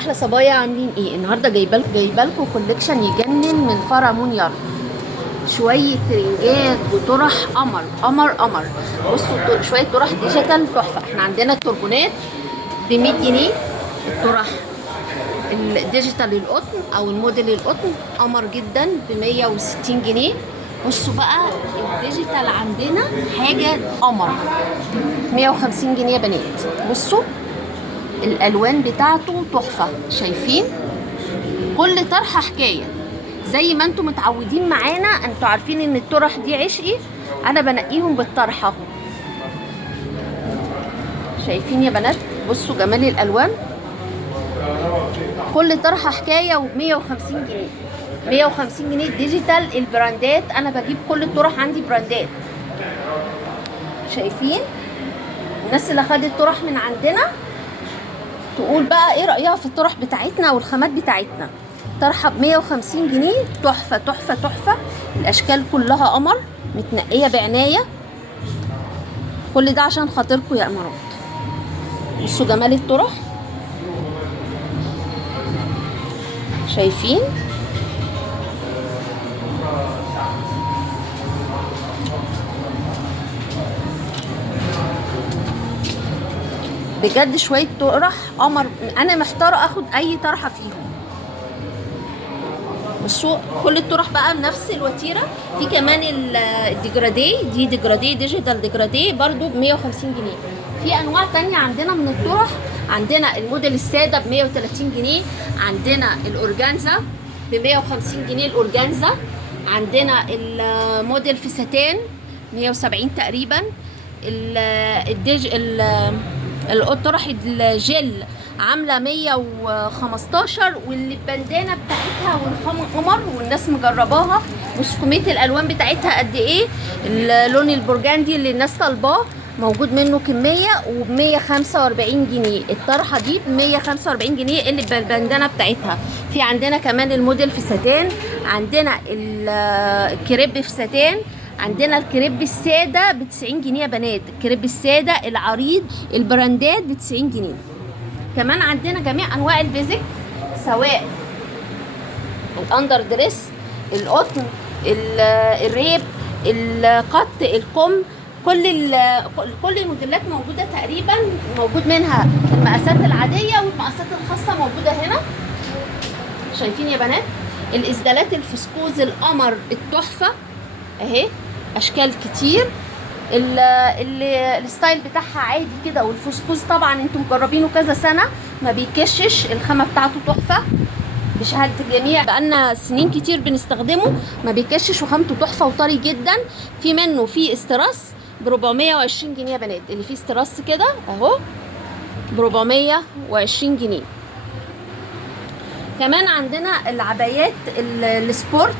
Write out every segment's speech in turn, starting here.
احلى صبايا، عاملين ايه؟ النهارده جايبالكم كوليكشن يجنن من فرع مونيار. شويه ترنجات وطرح قمر قمر قمر. بصوا شويه طرح ديجيتال تحفه. احنا عندنا التوربونات ب 100 جنيه. الطرح الديجيتال القطن او الموديل القطن قمر جدا ب 160 جنيه. بصوا بقى الديجيتال عندنا حاجه قمر 150 جنيه يا بنات. بصوا الالوان بتاعته تحفه، شايفين؟ كل طرحه حكايه زي ما انتم متعودين معانا. انتوا عارفين ان الطرح دي عشقي، انا بنقيهم بالطرحه. شايفين يا بنات؟ بصوا جمال الالوان. كل طرحه حكايه وب 150 جنيه. 150 جنيه ديجيتال. البراندات انا بجيب كل الطرح عندي براندات. شايفين؟ الناس اللي خدت طرح من عندنا تقول بقى ايه رأيها في الطرح بتاعتنا والخامات بتاعتنا. طرحه ب 150 جنيه تحفه تحفه تحفه. الاشكال كلها قمر متنقيه بعنايه. كل ده عشان خاطركم يا امارات. بصوا جمال الطرح، شايفين؟ بجد شويه طرح قمر. انا محتاره اخد اي طرحه فيهم. بصوا كل الطرح بقى بنفس الوتيره. في كمان الديجرادي، دي ديجرادي ديجيتال ديجرادي برضو ب 150 جنيه. في انواع تانية عندنا من الطرح. عندنا الموديل الساده ب 130 جنيه. عندنا الاورجانزا ب 150 جنيه الاورجانزا. عندنا الموديل في ستان 170 تقريبا. الطرح الجل عامله 115، واللي البندانه بتاعتها والقمر والناس مجرباها. بصوا كميه الالوان بتاعتها قد ايه. اللون البرجندي اللي الناس طالباه موجود منه كميه وب 145 جنيه. الطرحه دي ب 145 جنيه اللي البندانه بتاعتها. في عندنا كمان الموديل في ستان. عندنا الكريب في ستان. عندنا الكريب الساده ب 90 جنيه يا بنات. الكريب الساده العريض البراندات ب 90 جنيه. كمان عندنا جميع انواع البيزك، سواء الاندر دريس، القطن، الريب، القط، الكم. كل الموديلات موجوده تقريبا. موجود منها المقاسات العاديه والمقاسات الخاصه موجوده هنا. شايفين يا بنات؟ الاسدالات الفسكوز القمر التحفه اهي، اشكال كتير. الستايل بتاعها عادي كده، والفسكوز طبعا انتم مجربينه كذا سنه ما بيكشش. الخامه بتاعته تحفه بشهاده الجميع، بقالنا سنين كتير بنستخدمه ما بيكشش، وخامته تحفه وطري جدا. في منه في استراس ب 420 جنيه يا بنات. اللي فيه استراس كده اهو ب 420 جنيه. كمان عندنا العبايات السبورت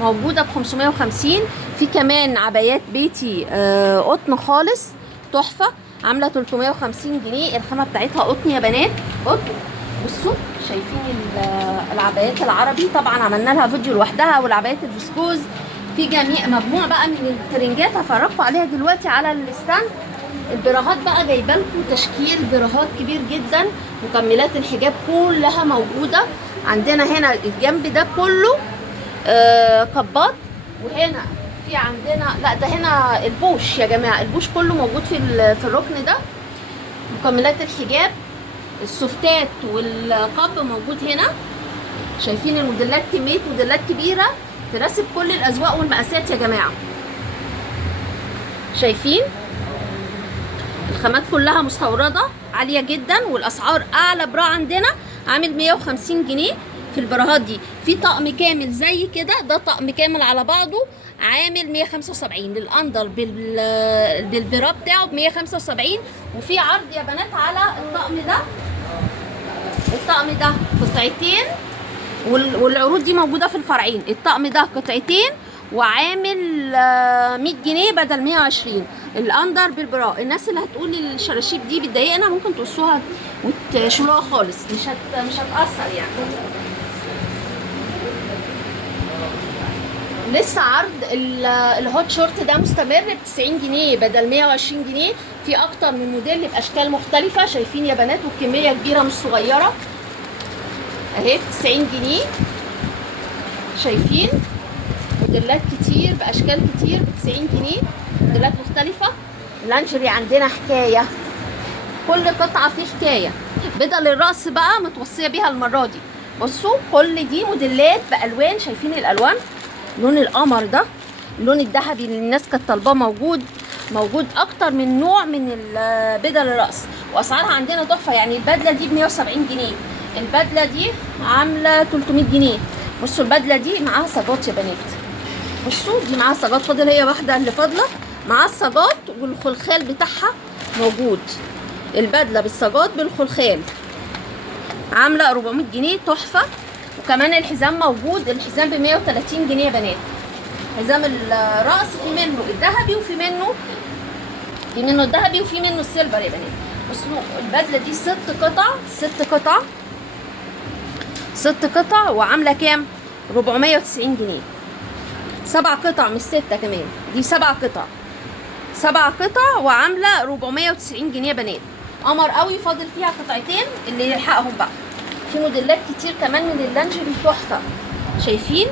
موجوده ب 550. في كمان عبايات بيتي قطن خالص تحفه عامله 350 جنيه. الخامه بتاعتها قطن يا بنات، قطن. بصوا شايفين العبايات العربي، طبعا عملنا لها فيديو لوحدها. والعبايات الفسكوز في جميع مجموعه بقى من الترنجات هفرجكم عليها دلوقتي على الستاند. البراهات بقى جايبه لكم تشكيل براهات كبير جدا. مكملات الحجاب كلها موجوده عندنا. هنا الجنب ده كله قباط، وهنا في عندنا لا ده هنا البوش يا جماعه. البوش كله موجود في الركن ده. مكملات الحجاب، السوفتات والقب موجود هنا. شايفين الموديلات؟ كميه موديلات كبيره تناسب كل الاذواق والمقاسات يا جماعه. شايفين الخامات كلها مستورده عاليه جدا، والاسعار اعلى برا عندنا عامل 150 جنيه في البراهات دي. في طقم كامل زي كده، ده طقم كامل على بعضه عامل 175 للاندر بالبرا بتاعه ب 175. وفي عرض يا بنات على الطقم ده. الطقم ده قطعتين، والعروض دي موجوده في الفرعين. الطقم ده قطعتين وعامل 100 جنيه بدل 120. الاندر بالبرا. الناس اللي هتقول الشراشيب دي بتضايقنا ممكن تقصوها وتشيلوها خالص، مش هتأثر يعني. لسه عرض الهوت شورت ده مستمر ب 90 جنيه بدل 120 جنيه. في اكتر من موديل باشكال مختلفه. شايفين يا بنات؟ والكميه كبيره مش صغيره. اهي ب 90 جنيه. شايفين موديلات كتير باشكال كتير ب 90 جنيه، موديلات مختلفه. اللانجري عندنا حكايه، كل قطعه فيه حكايه. بدل الرأس بقى متوصيه بيها المره دي. بصوا كل دي موديلات بالوان. شايفين الالوان؟ لون القمر ده، اللون الذهبي اللي الناس كانت طالباه موجود اكتر من نوع من بدل الرأس، واسعارها عندنا تحفه. يعني البدله دي ب 170 جنيه، البدله دي عامله 300 جنيه. بصوا البدله دي معاها صاجات يا بنات، بصوا دي معاها صاجات، فاضل هي واحده اللي فاضله معاها الصاجات والخلخال بتاعها موجود. البدله بالصاجات بالخلخال عامله 400 جنيه تحفه. وكمان الحزام موجود، الحزام ب 130 جنيه يا بنات. حزام الراس في منه الذهبي وفي منه الذهبي وفي منه السيلفر يا بنات. بصوا البدله دي 6 قطع وعامله كام؟ 490 جنيه. 7 قطع مش 6 كمان، دي 7 قطع وعامله 490 جنيه يا بنات. قمر قوي، فاضل فيها قطعتين اللي يلحقهم بقى. في موديلات كتير كمان من اللانجري تحفه. شايفين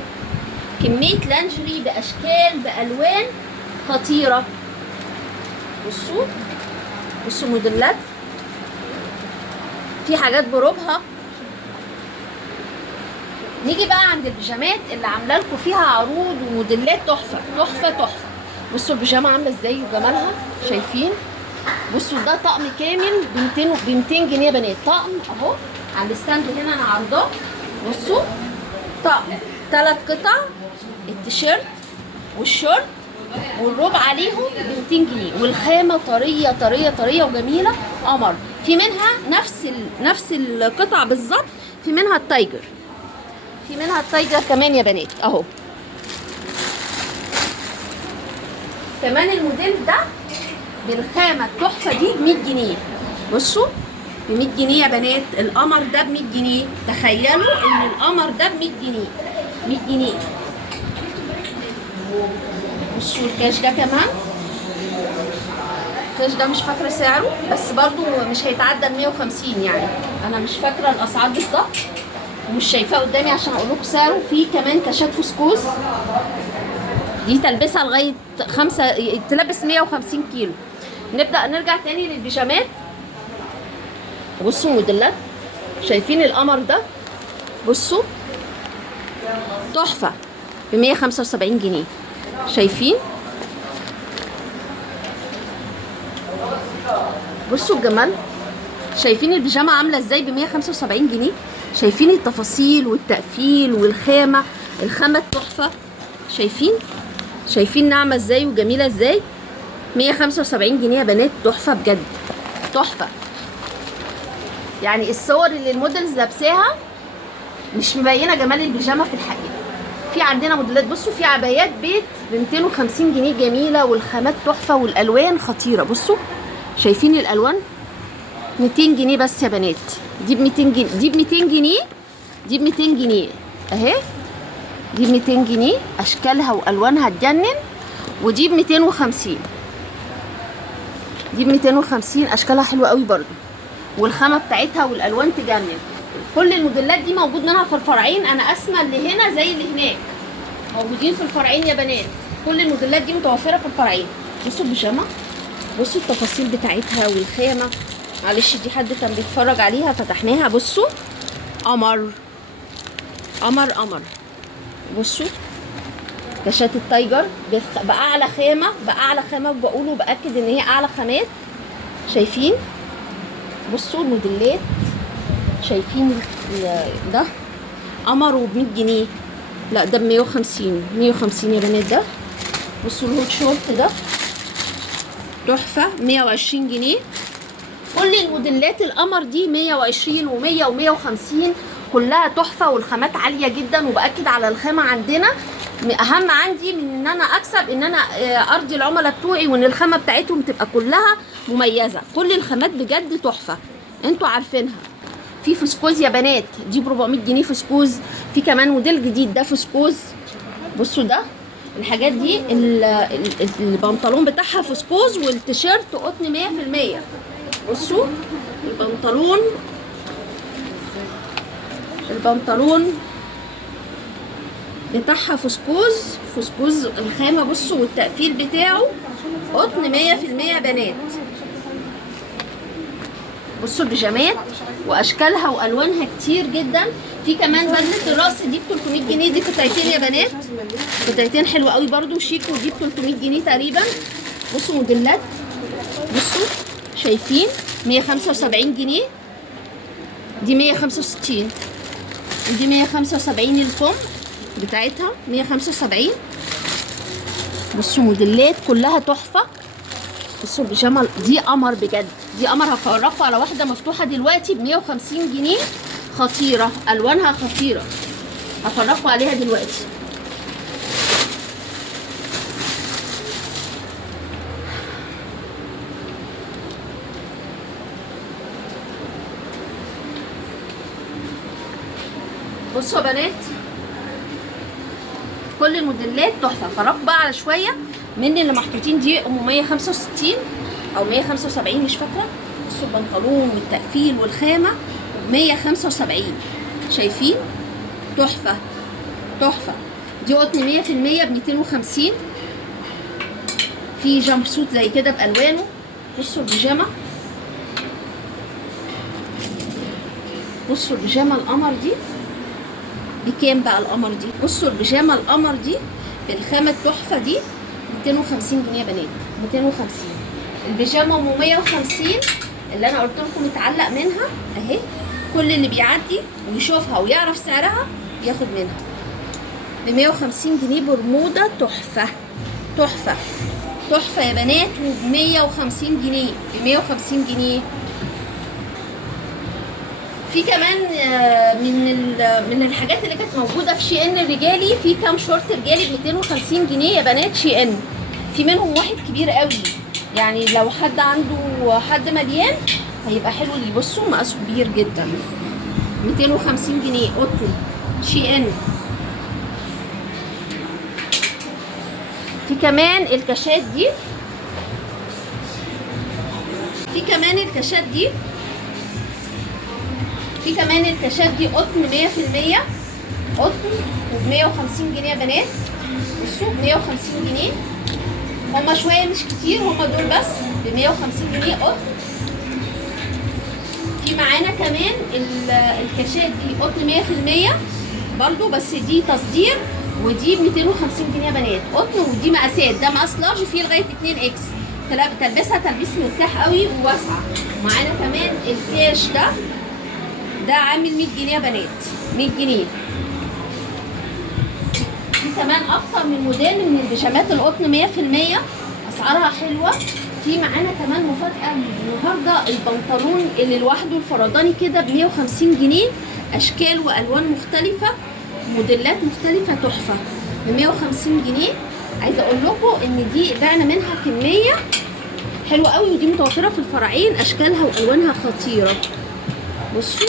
كميه لانجري باشكال بالوان خطيره. بصوا موديلات، في حاجات بربها. نيجي بقى عند البيجامات اللي عامله لكم فيها عروض وموديلات تحفه. بصوا البيجامه عامله ازاي وجمالها. شايفين؟ بصوا ده طقم كامل ب 200 جنيه يا بنات. طقم اهو على الستاند هنا انا عارضاه. بصوا طقم 3 قطع، التيشيرت والشورت والروب عليهم ب 200 جنيه، والخامه طريه وجميله قمر. في منها نفس القطع بالظبط، في منها التايجر، كمان يا بنات اهو. كمان الموديل ده بالخامه التحفه دي ب 100 جنيه. بصوا ب 100 جنيه يا بنات. القمر ده ب 100 جنيه. تخيلوا ان القمر ده ب 100 جنيه. بصوا الكاش ده كمان، الكاش ده مش فاكره سعره، بس برضو مش هيتعدى ال 150 يعني. انا مش فاكره الاسعار بالظبط ومش شايفاه قدامي عشان اقول لكم سعره. في كمان كاشات فسكوس، دي تلبسها لغايه 5 تلبس 150 كيلو. نرجع تاني للبيجامات. بصوا موديلات، شايفين القمر ده؟ بصوا تحفه ب 175 جنيه. شايفين؟ بصوا الجمال. شايفين البيجامه عامله ازاي ب 175 جنيه؟ شايفين التفاصيل والتقفيل والخامه التحفه. شايفين ناعمه ازاي وجميله ازاي. 175 جنيه يا بنات. تحفه بجد، تحفه. يعني الصور اللي المودلز لابساها مش مبينه جمال البيجامه في الحقيقه. في عندنا موديلات، بصوا في عبايات بيت ب 250 جنيه جميله، والخامات تحفه والالوان خطيره. بصوا شايفين الالوان؟ 200 جنيه بس يا بنات. دي ب 200 جنيه، دي ب 200 جنيه، دي ب 200 جنيه اهي. دي ب 200 جنيه، اشكالها والوانها تجنن. ودي ب 250، دي ب 250، اشكالها حلوه قوي برضو، والخامه بتاعتها والالوان تجنن. كل الموديلات دي موجود منها في الفرعين. انا اسمى اللي هنا زي اللي هناك، موجودين في الفرعين يا بنات. كل الموديلات دي متوفره في الفرعين. بصوا البيجامه، بصوا التفاصيل بتاعتها والخامه. معلش دي حد كان بيتفرج عليها فتحناها. بصوا قمر. بصوا كاشات التايجر باعلى خامه، وبقول وباكد ان هي اعلى خامات. شايفين؟ بصوا الموديلات. شايفين ده قمر وب 100 جنيه. لا ده ب 150 يا بنات ده. بصوا الهوت شورت ده تحفه 120 جنيه. كل الموديلات القمر دي 120 و100 و150 كلها تحفه، والخامات عاليه جدا. وباكد على الخامه عندنا. اهم عندي من ان انا اكسب ان انا ارضي العملاء بتوعي، وان الخامه بتاعتهم تبقى كلها مميزه. كل الخامات بجد تحفه انتوا عارفينها. في فسكوز يا بنات، دي ب 400 جنيه فسكوز. في كمان موديل جديد ده فسكوز. بصوا ده الحاجات دي، البنطلون بتاعها فسكوز، والتيشيرت قطن 100%. بصوا البنطلون البنطلون بتاعها فسكوز الخامة. بصوا والتقفيل بتاعه قطن 100% يا بنات. بصوا البيجامات واشكالها والوانها كتير جدا. في كمان بدله الراس دي ب 300 جنيه، دي قطعتين يا بنات، قطعتين حلوه قوي برده شيك، ودي ب 300 جنيه تقريبا. بصوا موديلات، بصوا شايفين 175 جنيه، دي 165 ودي 175 الكم بتاعتها 175. بصوا موديلات كلها تحفه. بصوا البيجامه دي قمر بجد، دي قمر. هفرجكم على واحده مفتوحه دلوقتي ب 150 جنيه خطيره، الوانها خطيره، هفرجكم عليها دلوقتي. بصوا يا بنات كل الموديلات تحفه. هفرجكم بقى على شويه من اللي محطوطين دي، ام 165 او 175 مش فاكره. بصوا البنطلون والتقفيل والخامه 175، شايفين؟ تحفه تحفه. دي قطن 100% ب 250. في جامب سوت زي كده بالوانه. بصوا البيجامه، بصوا البيجامه القمر دي بكام بقى القمر دي؟ بصوا البيجامه القمر دي بالخامه التحفه دي 250 جنيه يا بنات، 250. البيجامه ام 150 اللي انا قلت لكم اتعلق منها اهي، كل اللي بيعدي ويشوفها ويعرف سعرها ياخد منها ب 150 جنيه. برموده تحفه تحفه تحفه يا بنات، وب 150 جنيه، ب 150 جنيه. في كمان من الحاجات اللي كانت موجوده في شي ان الرجالي، في كام شورت رجالي ب 250 جنيه يا بنات شي ان. في منهم واحد كبير قوي، يعني لو حد عنده حد مليان هيبقى حلو. اللي بصوا مقاسه كبير جدا، 250 جنيه قطن شي ان. في كمان الكاشات دي، في كمان الكاشات دي قطن 100% قطن وب 150 جنيه يا بنات. بصوا ب 150 جنيه، هما شويه مش كتير، هما دول بس ب 150 جنيه قطن. في معانا كمان الكاشات دي قطن 100% برضو، بس دي تصدير، ودي ب 250 جنيه يا بنات قطن. ودي مقاسات، ده مقاس لارج فيه لغايه 2 اكس، تلبسها تلبيس مرتاح قوي وواسعه. معانا كمان الكاش ده عامل 100 جنيه يا بنات، 100 جنيه. في كمان اكتر من موديل من البيجامات القطن 100%، اسعارها حلوه. في معانا كمان مفاجاه النهارده، البنطلون اللي لوحده الفرداني كده ب 150 جنيه، اشكال والوان مختلفه، موديلات مختلفه، تحفه ب 150 جنيه. عايزه اقول لكم ان دي بعنا منها كميه حلوه قوي، ودي متوفره في الفرعين، اشكالها والوانها خطيره. بصوا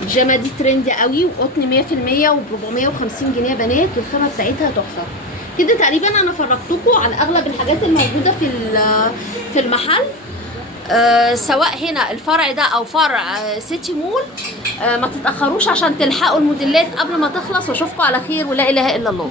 البيجامه دي ترند قوي، وقطن 100% وب 450 جنيه يا بنات، والخامه بتاعتها تحفه. كده تقريبا انا فرجتكم على اغلب الحاجات الموجوده في المحل، سواء هنا الفرع ده او فرع سيتي مول. ما تتاخروش عشان تلحقوا الموديلات قبل ما تخلص، واشوفكم على خير، ولا اله الا الله.